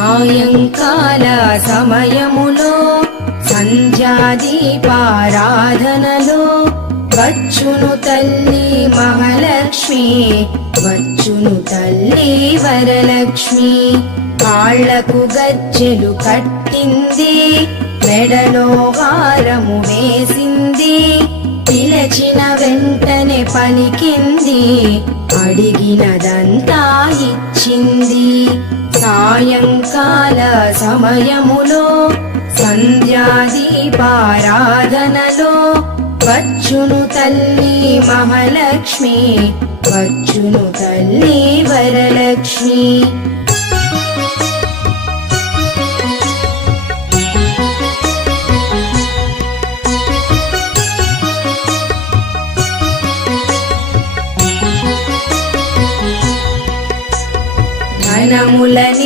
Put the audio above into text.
సాయంకాల సమయములో సంధ్యాదీపారాధనలో వచ్చును తల్లి మహాలక్ష్మి, వచ్చును తల్లి వరలక్ష్మి. కాళ్లకు గజ్జెలు కట్టింది, మెడలో హారము వేసింది, పిలచిన వెంటనే పలికింది, అడిగినదంతా ఇచ్చింది. సాయంకాల సమయములో సంధ్యాదీపారాధనలో వచ్చును తల్లి మహాలక్ష్మి, వచ్చును తల్లి వరలక్ష్మి. ధనములని